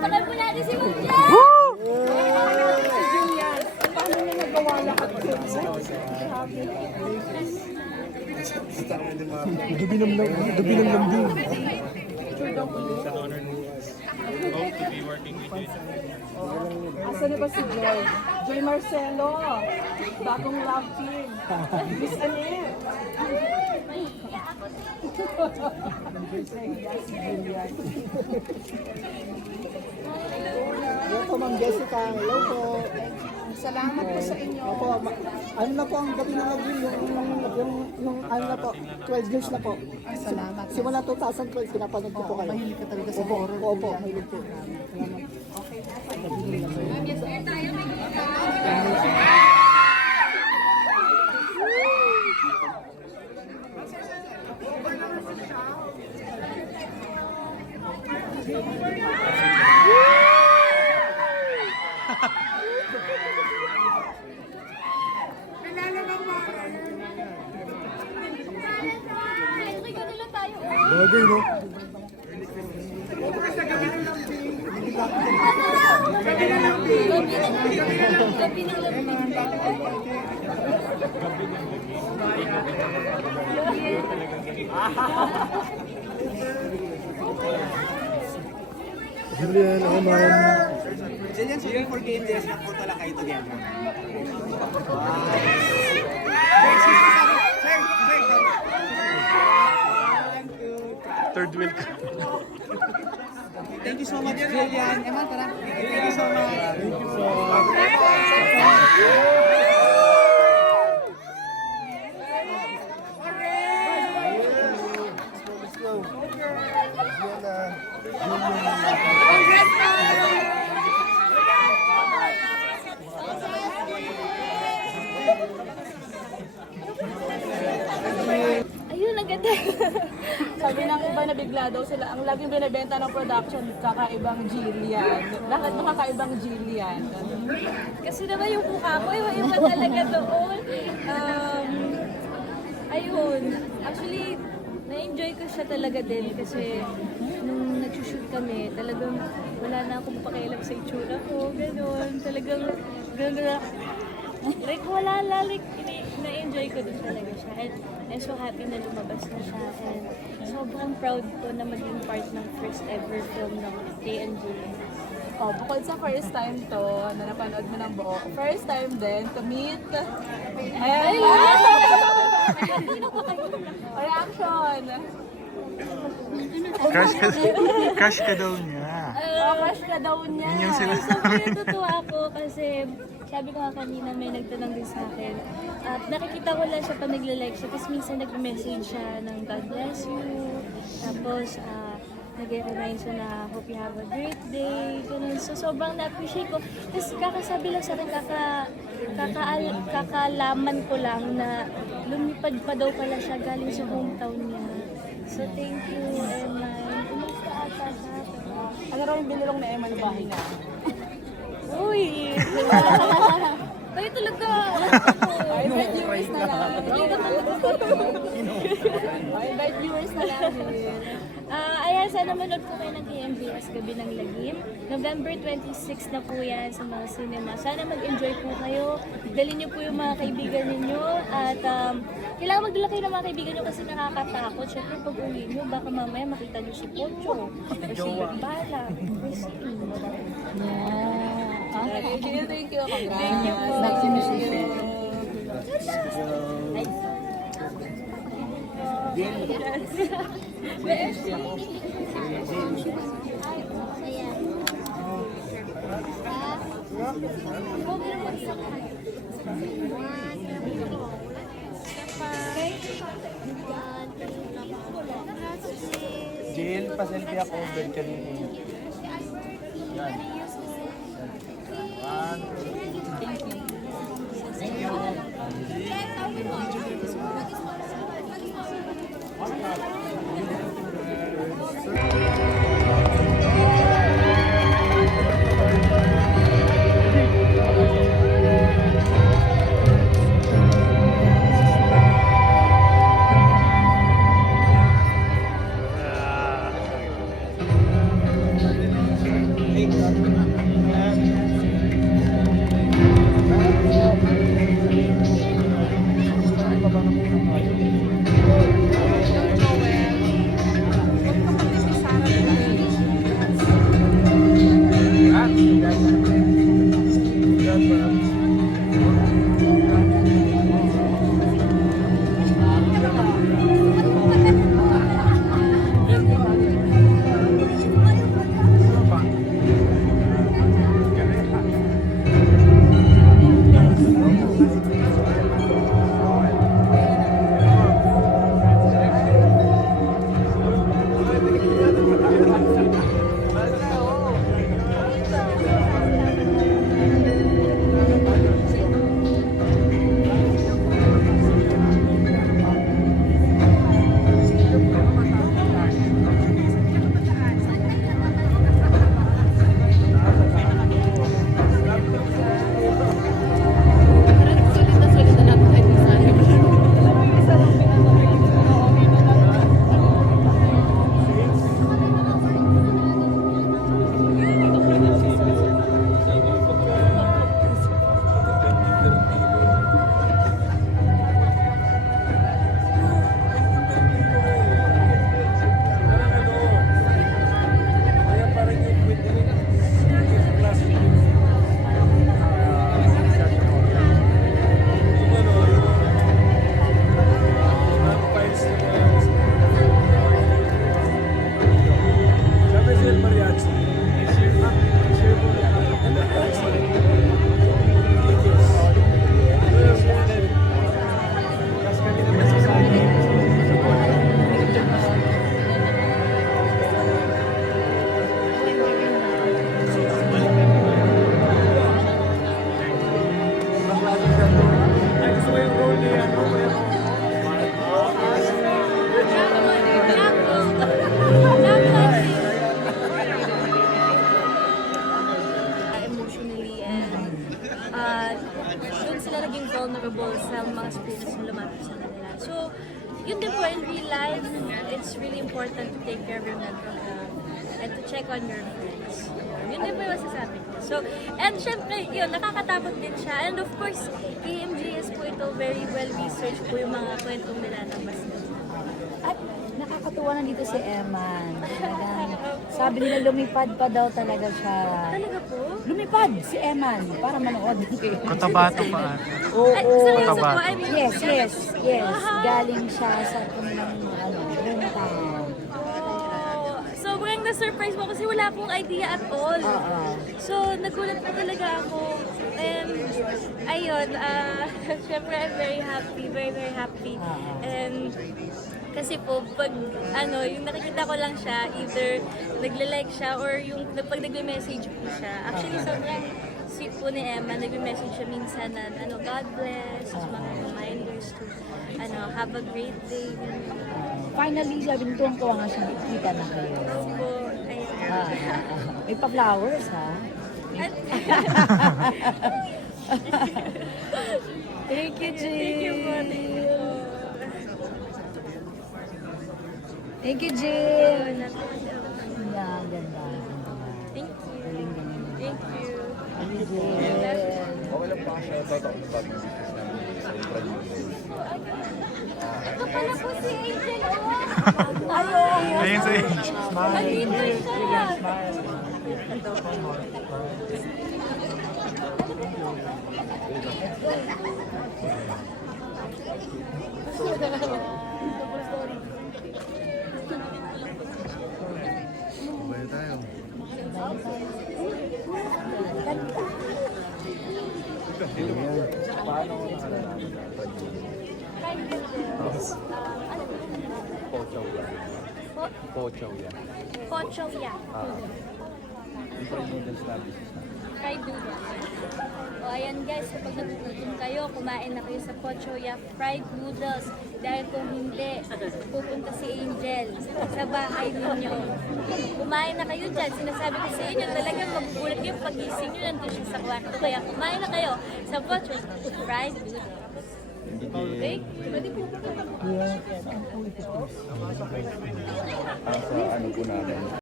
Pakal po natin si Julian! Si Julian, paano na nagawa lahat yun? Gabi ng lambing. Asa na ba si Joy? Joy Marcelo, bagong love team. Miss Annette. Si Julian. Hello po, Ma'am Jessica. Hello po. Salamat po sa inyo. Opo, ano na po ang gabi ng lambing? Yung ano na po, 12 years na po. Salamat. Simula 2012, pinapanood ko po kayo. Mahilig ka talaga sa Opo, horror. opo, mahilig po. Salamat. Ikaw nila tayo. Bagay, no? Gabi ng lambing. Julian, ako, Ma'am. Jillian, so before game days, nagpunta lang kayo together. Third wheel ka. Thank you so much, Jillian. Emma, tara. Thank you so much. Thank you po. Let's go. Ayun, ang ganda. Sabi ng iba na bigla daw sila, ang laging binibenta ng production, kakaibang Jillian. Bakit mo kakaibang Jillian? Kasi naman yung mukha ko, iba talaga doon. Ayun, actually, na-enjoy ko siya talaga din kasi nung nag-shoot kami, talagang wala na akong pakialam sa itsura ko, gano'n. Talagang, gano'n. Like, wala lang, like, na-enjoy ko din talaga siya. And I'm so happy na lumabas na siya. And sobrang proud ko na maging part ng first ever film ng KNG. Oh, bukod sa first time to, na napanood mo ng buo, first time din to meet. Ay! Reaction! Crush ka daw niya. Crush ka daw niya. Yun yung sila. Sobrang natutuwa ako kasi sabi ko nga kanina may nagtanong din sa akin. At nakikita ko lang siya pa nagla-like siya. Tapos minsan nag-message siya ng God bless you. Tapos nag-remind siya na hope you have a great day. Ganun. So sobrang na-appreciate ko. Tapos kakasabi lang sa akin, kakalaman ko lang na lumipad pa daw pala siya galing sa hometown niya. So thank you, Emma. Kumusta ata siya? Ano raw yung binulong na Emma yung bahay na? Uy! Tayo talaga! I invite viewers na lang. I invite viewers na lang. Ayan, sana manood po kayo ng KMBS Gabi ng Lagim. November 26 na po yan sa mga cinema. Sana mag-enjoy po kayo. Dalhin niyo po yung mga kaibigan ninyo. At kailangan magdala kayo ng mga kaibigan niyo kasi nakakatakot. Siyempre pag uwi niyo, baka mamaya makita niyo si Pocho, or si Bala, or si Ino. Thank you. Congrats. Thank you po. Next musician. Jill, pa-selfie ako. Ben kanina. Yan. One, two. Thank you. Thank Emotionally and doon sila naging vulnerable sa mga spirits na lumapit sa kanila. So, yun din po in real life, it's really important to take care of your mental health and to check on your friends. Yun din po yung masasabi ko. So, and syempre, yun, nakakatakot din siya. And of course, KMJS po ito, very well researched po yung mga kwentong nila ng Bastille. At nakakatuwa na dito si Eman. Talagang, sabi nila lumipad pa daw talaga siya. Talaga po? Lumipad si Eman para manood din kayo. Cotabato pa. Oo. Ay, seryoso po? Cotabato. I mean, Yes. Wow. Galing siya sa kanilang hometown. Oh, sobrang na-surprise po kasi wala akong idea at all. Oo. So, nagulat po talaga ako. And, ayun, syempre I'm very happy, very happy. And, kasi po, pag, yung nakikita ko lang siya, either nagle-like siya or yung pag nagme-message po siya. Actually, sobrang sweet po ni Emma, nagme-message siya minsan na, God bless, tapos mga reminders to, have a great day. Finally, sabi nito ang tuwa nga siya, kita na kayo. So, ayun. May pa-flowers ha? At, Thank you, Jill. thank you po, thank you po. Thank you, Jill. Wala po. Yeah, ganda. Thank you. Galing. Thank you. Thank you, Jill. Wala pa siya tatakot pag business namin sa intramuros. Ito pala po si Angel, Ayun si Andito siya. Bye tayo. Paano ko nakalalaman na Pochaw yan. Pochaw yan. Pocho, yeah. Yung fried noodles na business namin. Fried noodles. O ayan guys, kapag nagugutom kayo, kumain na kayo sa Pocho Ya fried noodles. Dahil kung hindi, pupunta si Angel sa bahay ninyo. Kumain na kayo dyan. Sinasabi ko sa inyo, talagang magugulat yung pagising nyo, nandun siya sa kwarto. Kaya kumain na kayo sa Pocho fried noodles. Thank you. Pwede po Sa ano po namin,